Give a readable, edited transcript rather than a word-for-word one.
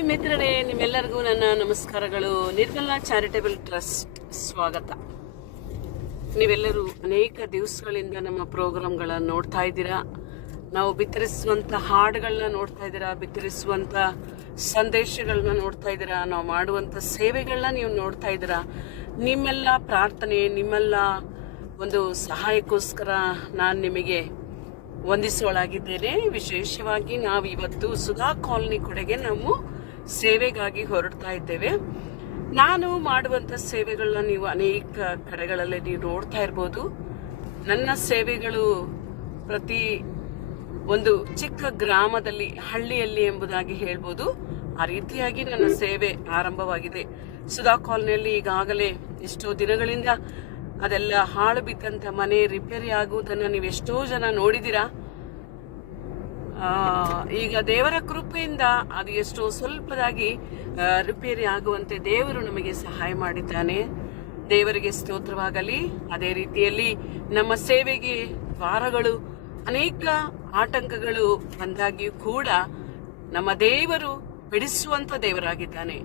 Hi ಮಿತ್ರರೇ, ನಿಮ್ಮೆಲ್ಲರಿಗೂ ನನ್ನ ನಮಸ್ಕಾರಗಳು. ನಿರ್ಮಲಾ ಚಾರಿಟೇಬಲ್ ಟ್ರಸ್ಟ್ ಸ್ವಾಗತ. ನೀವೆಲ್ಲರೂ ಅನೇಕ ದಿವಸಗಳಿಂದ ನಮ್ಮ ಪ್ರೋಗ್ರಾಮ್ಗಳನ್ನು ನೋಡ್ತಾ ಇದ್ದೀರಾ. ನಾವು ಬಿತ್ತರಿಸುವಂಥ ಹಾಡುಗಳನ್ನ ನೋಡ್ತಾ ಇದ್ದೀರಾ, ಬಿತ್ತರಿಸುವಂಥ ಸಂದೇಶಗಳನ್ನ ನೋಡ್ತಾ ಇದ್ದೀರಾ, ನಾವು ಮಾಡುವಂಥ ಸೇವೆಗಳನ್ನ ನೀವು ನೋಡ್ತಾ ಇದ್ದೀರಾ. ನಿಮ್ಮೆಲ್ಲ ಪ್ರಾರ್ಥನೆ, ನಿಮ್ಮೆಲ್ಲ ಒಂದು ಸಹಾಯಕ್ಕೋಸ್ಕರ ನಾನು ನಿಮಗೆ ವಂದಿಸುವಳಾಗಿದ್ದೇನೆ. ವಿಶೇಷವಾಗಿ ನಾವು ಇವತ್ತು ಸುಧಾ ಕಾಲನಿ ಕಡೆಗೆ ನಾವು ಸೇವೆಗಾಗಿ ಹೊರಡ್ತಾ ಇದ್ದೇವೆ. ನಾನು ಮಾಡುವಂಥ ಸೇವೆಗಳನ್ನ ನೀವು ಅನೇಕ ಕಡೆಗಳಲ್ಲಿ ನೀವು ನೋಡ್ತಾ ಇರ್ಬೋದು. ನನ್ನ ಸೇವೆಗಳು ಪ್ರತಿ ಒಂದು ಚಿಕ್ಕ ಗ್ರಾಮದಲ್ಲಿ, ಹಳ್ಳಿಯಲ್ಲಿ ಎಂಬುದಾಗಿ ಹೇಳ್ಬೋದು. ಆ ರೀತಿಯಾಗಿ ನನ್ನ ಸೇವೆ ಆರಂಭವಾಗಿದೆ. ಸುಧಾ ಕಾಲನಿಯಲ್ಲಿ ಈಗಾಗಲೇ ಎಷ್ಟೋ ದಿನಗಳಿಂದ ಅದೆಲ್ಲ ಹಾಳು ಬಿದ್ದಂಥ ಮನೆ ರಿಪೇರಿ ಆಗುವುದನ್ನು ನೀವು ಎಷ್ಟೋ ಜನ ನೋಡಿದ್ದೀರಾ. ಈಗ ದೇವರ ಕೃಪೆಯಿಂದ ಅದು ಎಷ್ಟೋ ಸ್ವಲ್ಪದಾಗಿ ರಿಪೇರಿ ಆಗುವಂತೆ ದೇವರು ನಮಗೆ ಸಹಾಯ ಮಾಡಿದ್ದಾನೆ. ದೇವರಿಗೆ ಸ್ತೋತ್ರವಾಗಲಿ. ಅದೇ ರೀತಿಯಲ್ಲಿ ನಮ್ಮ ಸೇವೆಗೆ ದ್ವಾರಗಳು, ಅನೇಕ ಆಟಂಕಗಳು ಬಂದಾಗಿಯೂ ಕೂಡ ನಮ್ಮ ದೇವರು ಬಿಡಿಸುವಂಥ ದೇವರಾಗಿದ್ದಾನೆ.